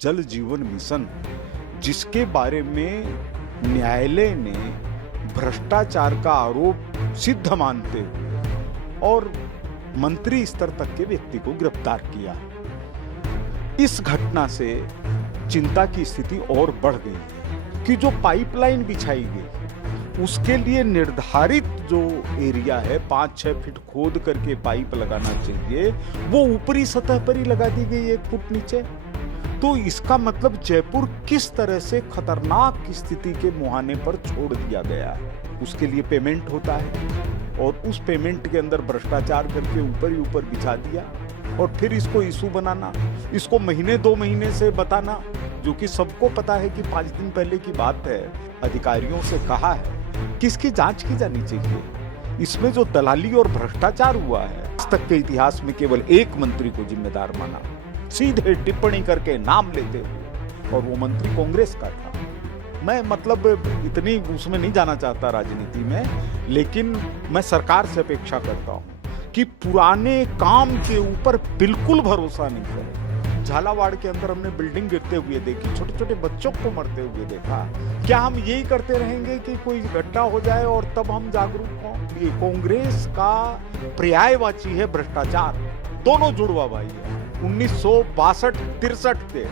जल जीवन मिशन, जिसके बारे में न्यायालय ने भ्रष्टाचार का आरोप सिद्ध मानते हुए और मंत्री स्तर तक के व्यक्ति को गिरफ्तार किया। इस घटना से चिंता की स्थिति और बढ़ गई है कि जो पाइपलाइन बिछाई गई उसके लिए निर्धारित जो एरिया है 5-6 फीट खोद करके पाइप लगाना चाहिए, वो ऊपरी सतह पर ही लगा दी गई 1 फुट नीचे। तो इसका मतलब जयपुर किस तरह से खतरनाक स्थिति के मुहाने पर छोड़ दिया गया है। उसके लिए पेमेंट होता है और उस पेमेंट के अंदर भ्रष्टाचार करके ऊपर ही ऊपर बिछा दिया और फिर इसको इशू बनाना, इसको महीने 2 महीने से बताना, जो कि सबको पता है कि 5 दिन पहले की बात है। अधिकारियों से कहा है कि इसकी जांच की जानी चाहिए। इसमें जो दलाली और भ्रष्टाचार हुआ है, आज तक के इतिहास में केवल एक मंत्री को जिम्मेदार माना, सीधे टिप्पणी करके नाम लेते हुए, और वो मंत्री कांग्रेस का था। मैं मतलब इतनी उसमें नहीं जाना चाहता राजनीति में, लेकिन मैं सरकार से अपेक्षा करता हूं कि पुराने काम के ऊपर बिल्कुल भरोसा नहीं करें। झालावाड़ के अंदर हमने बिल्डिंग गिरते हुए देखी, छोटे छोटे बच्चों को मरते हुए देखा। क्या हम यही करते रहेंगे कि कोई घटना हो जाए और तब हम जागरूक हों? ये कांग्रेस का पर्यायवाची है भ्रष्टाचार। दोनों जुड़वा भाई है। 1962-63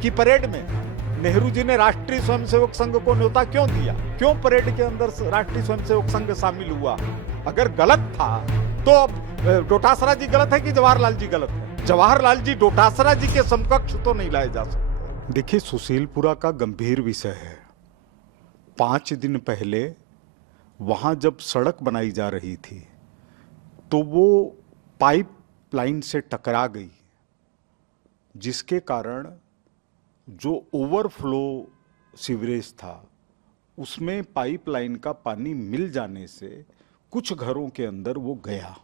की परेड में नेहरू जी ने राष्ट्रीय स्वयंसेवक संघ को न्योता क्यों दिया? क्यों परेड के अंदर राष्ट्रीय स्वयंसेवक संघ शामिल हुआ? अगर गलत था तो अब डोटासरा जी गलत है कि जवाहरलाल जी गलत है? जवाहरलाल जी डोटासरा जी के समकक्ष तो नहीं लाए जा सकते। देखिए, सुशीलपुरा का गंभीर विषय है। 5 दिन पहले वहां जब सड़क बनाई जा रही थी तो वो पाइप लाइन से टकरा गई, जिसके कारण जो ओवरफ्लो सीवरेज था उसमें पाइपलाइन का पानी मिल जाने से कुछ घरों के अंदर वो गया।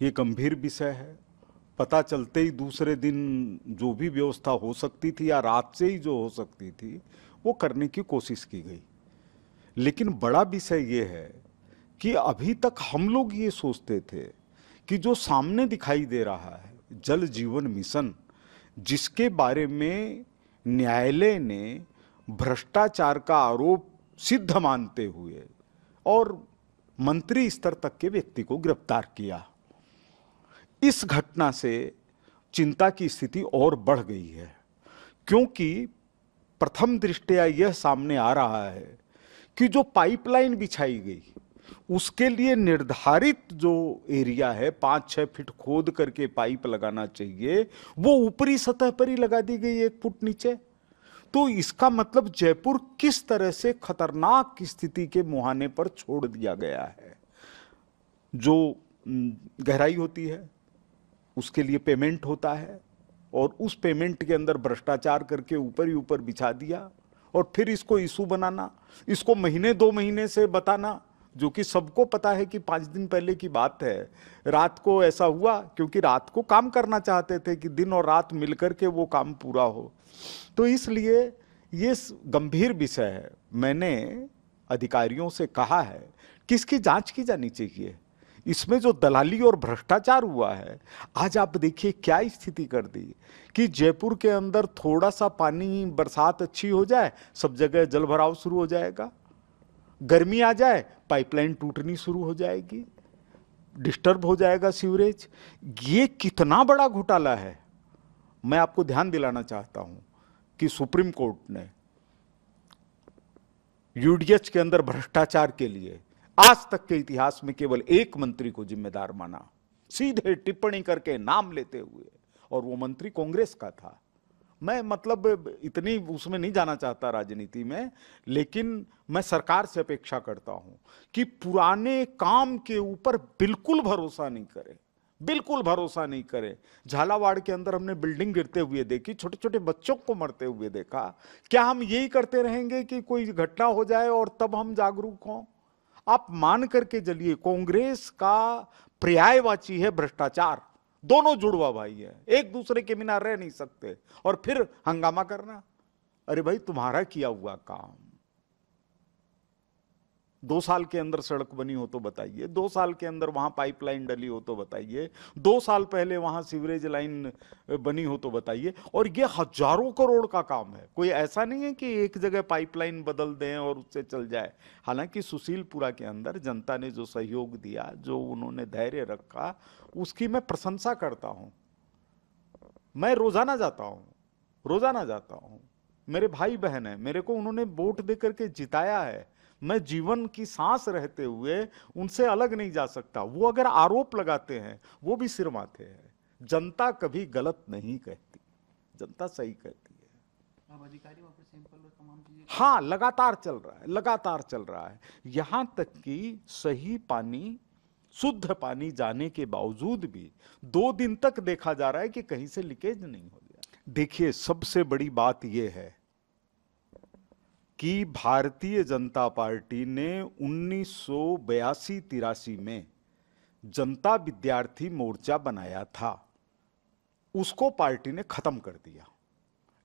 ये गंभीर विषय है। पता चलते ही दूसरे दिन जो भी व्यवस्था हो सकती थी या रात से ही जो हो सकती थी वो करने की कोशिश की गई। लेकिन बड़ा विषय ये है कि अभी तक हम लोग ये सोचते थे कि जो सामने दिखाई दे रहा है जल जीवन मिशन, जिसके बारे में न्यायालय ने भ्रष्टाचार का आरोप सिद्ध मानते हुए और मंत्री स्तर तक के व्यक्ति को गिरफ्तार किया, इस घटना से चिंता की स्थिति और बढ़ गई है। क्योंकि प्रथम दृष्टया यह सामने आ रहा है कि जो पाइपलाइन बिछाई गई उसके लिए निर्धारित जो एरिया है 5-6 फीट खोद करके पाइप लगाना चाहिए, वो ऊपरी सतह पर ही लगा दी गई 1 फुट नीचे। तो इसका मतलब जयपुर किस तरह से खतरनाक स्थिति के मुहाने पर छोड़ दिया गया है। जो गहराई होती है उसके लिए पेमेंट होता है और उस पेमेंट के अंदर भ्रष्टाचार करके ऊपर ही ऊपर बिछा दिया और फिर इसको इशू बनाना, इसको महीने 2 महीने से बताना, जो कि सबको पता है कि 5 दिन पहले की बात है। रात को ऐसा हुआ क्योंकि रात को काम करना चाहते थे कि दिन और रात मिलकर के वो काम पूरा हो। तो इसलिए ये गंभीर विषय है। मैंने अधिकारियों से कहा है कि इसकी जांच की जानी चाहिए। इसमें जो दलाली और भ्रष्टाचार हुआ है, आज आप देखिए क्या स्थिति कर दी कि जयपुर के अंदर थोड़ा सा पानी, बरसात अच्छी हो जाए, सब जगह जल भराव शुरू हो जाएगा। गर्मी आ जाए, पाइपलाइन टूटनी शुरू हो जाएगी, डिस्टर्ब हो जाएगा सीवरेज। ये कितना बड़ा घोटाला है। मैं आपको ध्यान दिलाना चाहता हूं कि सुप्रीम कोर्ट ने यूडीएच के अंदर भ्रष्टाचार के लिए आज तक के इतिहास में केवल एक मंत्री को जिम्मेदार माना, सीधे टिप्पणी करके नाम लेते हुए, और वो मंत्री कांग्रेस का था। मैं मतलब इतनी उसमें नहीं जाना चाहता राजनीति में, लेकिन मैं सरकार से अपेक्षा करता हूं कि पुराने काम के ऊपर बिल्कुल भरोसा नहीं करें, बिल्कुल भरोसा नहीं करें। झालावाड़ के अंदर हमने बिल्डिंग गिरते हुए देखी, छोटे छोटे बच्चों को मरते हुए देखा। क्या हम यही करते रहेंगे कि कोई घटना हो जाए और तब हम जागरूक हों? आप मान करके चलिए, कांग्रेस का पर्यायवाची है भ्रष्टाचार। दोनों जुड़वा भाई है, एक दूसरे के बिना रह नहीं सकते और फिर हंगामा करना। अरे भाई, तुम्हारा किया हुआ काम 2 साल के अंदर सड़क बनी हो तो बताइए, 2 साल के अंदर वहां पाइपलाइन डली हो तो बताइए, 2 साल पहले वहां सीवरेज लाइन बनी हो तो बताइए। और ये हजारों करोड़ का काम है, कोई ऐसा नहीं है कि एक जगह पाइपलाइन बदल दें और उससे चल जाए। हालांकि सुशीलपुरा के अंदर जनता ने जो सहयोग दिया, जो उन्होंने धैर्य रखा, उसकी मैं प्रशंसा करता हूं। मैं रोजाना जाता हूं, मेरे भाई बहन है, मेरे को उन्होंने वोट दे करके जिताया है। मैं जीवन की सांस रहते हुए उनसे अलग नहीं जा सकता। वो अगर आरोप लगाते हैं, वो भी सिर माथे है। जनता कभी गलत नहीं कहती, जनता सही कहती है। अब अधिकारी वहां पर सैंपल और तमाम चीजें हाँ, लगातार चल रहा है। यहां तक कि सही पानी, शुद्ध पानी जाने के बावजूद भी 2 दिन तक देखा जा रहा है कि कहीं से लीकेज नहीं हो गया। देखिए, सबसे बड़ी बात यह है कि भारतीय जनता पार्टी ने 1982-83 में जनता विद्यार्थी मोर्चा बनाया था, उसको पार्टी ने खत्म कर दिया।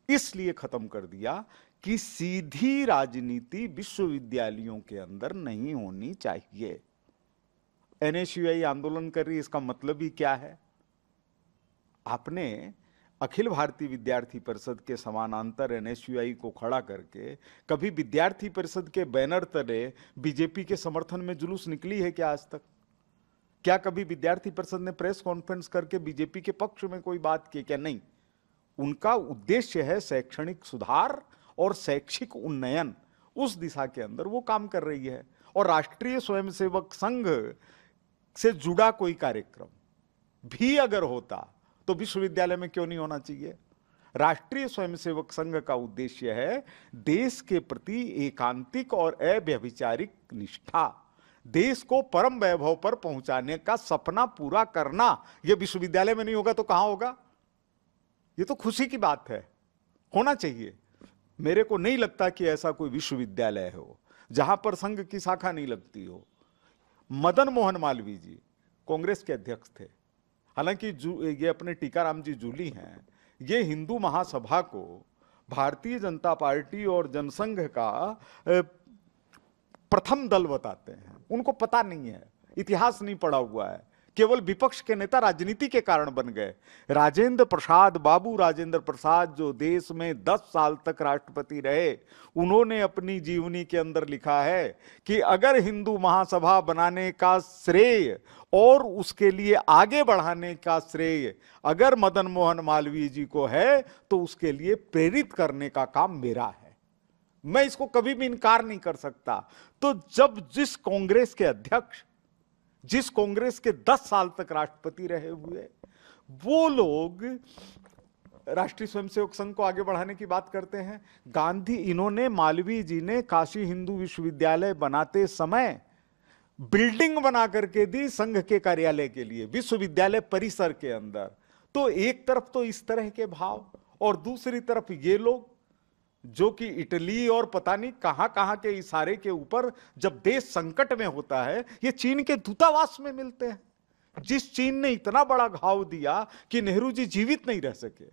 इसलिए खत्म कर दिया कि सीधी राजनीति विश्वविद्यालयों के अंदर नहीं होनी चाहिए। एनएसयूआई आंदोलन कर रही है, इसका मतलब ही क्या है? आपने अखिल भारतीय विद्यार्थी परिषद के समानांतर एनएसयूआई को खड़ा करके कभी विद्यार्थी परिषद के बैनर तले बीजेपी के समर्थन में जुलूस निकली है क्या आज तक? क्या कभी विद्यार्थी परिषद ने प्रेस कॉन्फ्रेंस करके बीजेपी के पक्ष में कोई बात की क्या? नहीं। उनका उद्देश्य है शैक्षणिक सुधार और शैक्षिक उन्नयन, उस दिशा के अंदर वो काम कर रही है। और राष्ट्रीय स्वयंसेवक संघ से जुड़ा कोई कार्यक्रम भी अगर होता तो विश्वविद्यालय में क्यों नहीं होना चाहिए? राष्ट्रीय स्वयंसेवक संघ का उद्देश्य है देश के प्रति एकांतिक और अव्यभिचारिक निष्ठा, देश को परम वैभव पर पहुंचाने का सपना पूरा करना। यह विश्वविद्यालय में नहीं होगा तो कहां होगा? यह तो खुशी की बात है, होना चाहिए। मेरे को नहीं लगता कि ऐसा कोई विश्वविद्यालय हो जहां पर संघ की शाखा नहीं लगती हो। मदन मोहन मालवीय जी कांग्रेस के अध्यक्ष थे, हालांकि ये अपने टीकाराम जी जूली हैं, ये हिंदू महासभा को भारतीय जनता पार्टी और जनसंघ का प्रथम दल बताते हैं। उनको पता नहीं है, इतिहास नहीं पढ़ा हुआ है, केवल विपक्ष के नेता राजनीति के कारण बन गए। राजेंद्र प्रसाद, बाबू राजेंद्र प्रसाद, जो देश में 10 साल तक राष्ट्रपति रहे, उन्होंने अपनी जीवनी के अंदर लिखा है कि अगर हिंदू महासभा बनाने का श्रेय और उसके लिए आगे बढ़ाने का श्रेय अगर मदन मोहन मालवीय जी को है तो उसके लिए प्रेरित करने का काम मेरा है। मैं इसको कभी भी इनकार नहीं कर सकता। तो जब जिस कांग्रेस के अध्यक्ष, जिस कांग्रेस के 10 साल तक राष्ट्रपति रहे हुए, वो लोग राष्ट्रीय स्वयंसेवक संघ को आगे बढ़ाने की बात करते हैं। गांधी, इन्होंने, मालवीय जी ने काशी हिंदू विश्वविद्यालय बनाते समय बिल्डिंग बना करके दी संघ के कार्यालय के लिए, विश्वविद्यालय परिसर के अंदर। तो एक तरफ तो इस तरह के भाव, और दूसरी तरफ ये लोग जो कि इटली और पता नहीं कहां कहां के इशारे के ऊपर जब देश संकट में होता है, ये चीन के दूतावास में मिलते हैं। जिस चीन ने इतना बड़ा घाव दिया कि नेहरू जी जीवित नहीं रह सके।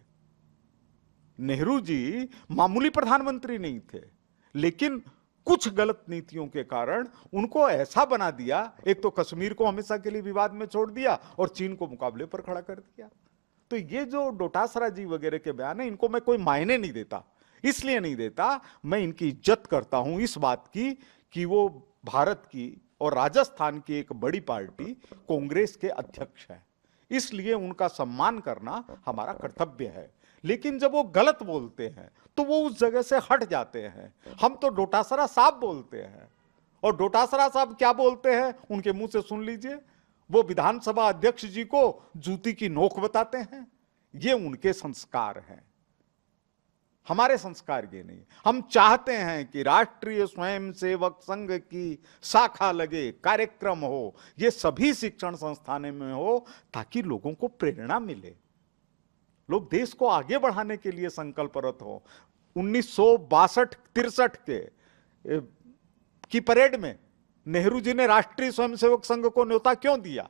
नेहरू जी मामूली प्रधानमंत्री नहीं थे, लेकिन कुछ गलत नीतियों के कारण उनको ऐसा बना दिया, एक तो कश्मीर को हमेशा के लिए विवाद में छोड़ दिया और चीन को मुकाबले पर खड़ा कर दिया। तो ये जो डोटासरा जी वगैरह के बयान है, इनको मैं कोई मायने नहीं देता। इसलिए नहीं देता, मैं इनकी इज्जत करता हूं इस बात की कि वो भारत की और राजस्थान की एक बड़ी पार्टी कांग्रेस के अध्यक्ष है, इसलिए उनका सम्मान करना हमारा कर्तव्य है। लेकिन जब वो गलत बोलते हैं तो वो उस जगह से हट जाते हैं। हम तो डोटासरा साहब बोलते हैं, और डोटासरा साहब क्या बोलते हैं उनके मुंह से सुन लीजिए। वो विधानसभा अध्यक्ष जी को जूती की नोक बताते हैं। ये उनके संस्कार हैं, हमारे संस्कार ये नहीं। हम चाहते हैं कि राष्ट्रीय स्वयंसेवक संघ की शाखा लगे, कार्यक्रम हो, ये सभी शिक्षण संस्थानों में हो, ताकि लोगों को प्रेरणा मिले, लोग देश को आगे बढ़ाने के लिए संकल्परत हो। 1962-63 की परेड में नेहरू जी ने राष्ट्रीय स्वयंसेवक संघ को न्योता क्यों दिया?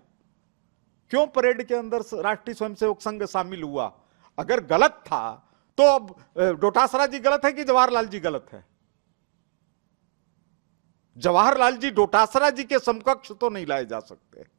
क्यों परेड के अंदर राष्ट्रीय स्वयंसेवक संघ शामिल हुआ? अगर गलत था तो अब डोटासरा जी गलत है कि जवाहरलाल जी गलत है? जवाहरलाल जी डोटासरा जी के समकक्ष तो नहीं लाए जा सकते।